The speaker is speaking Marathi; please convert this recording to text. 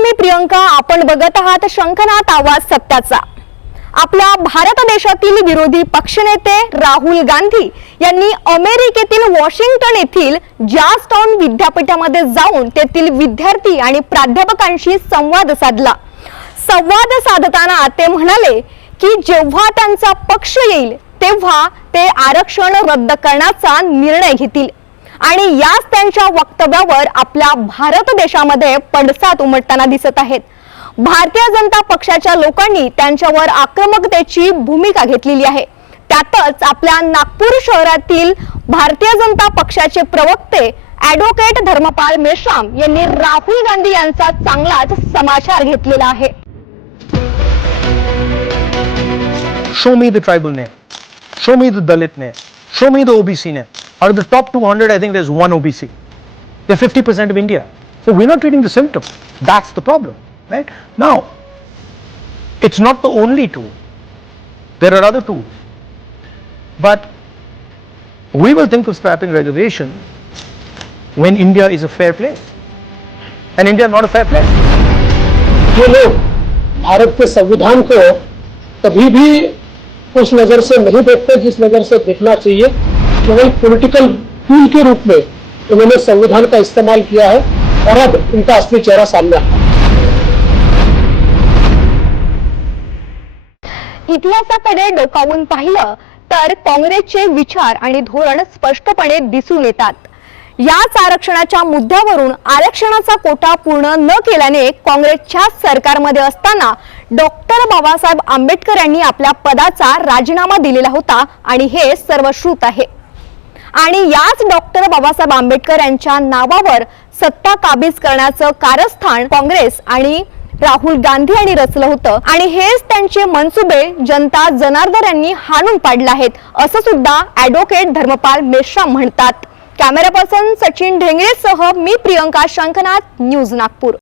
नमस्कार, मी प्रियंका. आपण बघत आहात शंखनाद आवाज सत्याचा. आपल्या भारत देशातील विरोधी पक्षनेते राहुल गांधी यांनी अमेरिकेतील वॉशिंग्टन येथील जॉर्जटाउन विद्यापीठामध्ये जाऊन तेथील विद्यार्थी आणि प्राध्यापकांशी संवाद साधला. संवाद साधताना ते म्हणाले की जेव्हा त्यांचा पक्ष येईल तेव्हा ते आरक्षण रद्द करण्याचा निर्णय घेतील आणि याच त्यांच्या वक्तव्यावर आपल्या भारत देशामध्ये पडसाद उमटताना दिसत आहेत. भारतीय जनता पक्षाच्या लोकांनी त्यांच्यावर आक्रमकतेची भूमिका घेतलेली आहे. त्यातच आपल्या नागपूर शहरातील भारतीय जनता पक्षाचे प्रवक्ते ॲडव्होकेट धर्मपाल मेश्राम यांनी राहुल गांधी यांचा चांगलाच समाचार घेतलेला आहे. Show me the tribal name, show me the Dalit name, show me the OBC name. Out of the top 200, I think there's one OBC. They're 50% of India. So we're not treating the symptom. That's the problem, right? Now, it's not the only tool. There are other tools. But we will think of scrapping reservation when India is a fair place. And India is not a fair place. ये लोग भारत के संविधान को कभी भी उस नजर से नहीं देखते जिस नजर से देखना चाहिए. केवल पॉलिटिकल टूल के रूप में उन्होंने संविधान का इस्तेमाल किया है और अब उनका असली चेहरा सामने आया. इतिहासाकडे डोकावून पाहिलं तर काँग्रेसचे विचार आणि धोरण स्पष्टपणे दिसून येतात. याच आरक्षणाच्या मुद्द्यावरून आरक्षणाचा कोटा पूर्ण न केल्याने काँग्रेसच्या सरकारमध्ये असताना डॉक्टर बाबासाहेब आंबेडकर यांनी आपल्या पदाचा राजीनामा दिलेला होता आणि हे सर्वश्रुत आहे. आणि याच डॉक्टर बाबासाहेब आंबेडकर यांच्या नावावर सत्ता काबीज करण्याचं कारस्थान काँग्रेस आणि राहुल गांधी यांनी रचलं होतं आणि हेच त्यांचे मनसुबे जनता जनार्दन यांनी हाणून पाडले आहेत असं सुद्धा ॲडव्होकेट धर्मपाल मेश्राम म्हणतात. कॅमेरा पर्सन सचिन ढेंगळेसह मी प्रियंका, शंखनाद न्यूज नागपूर.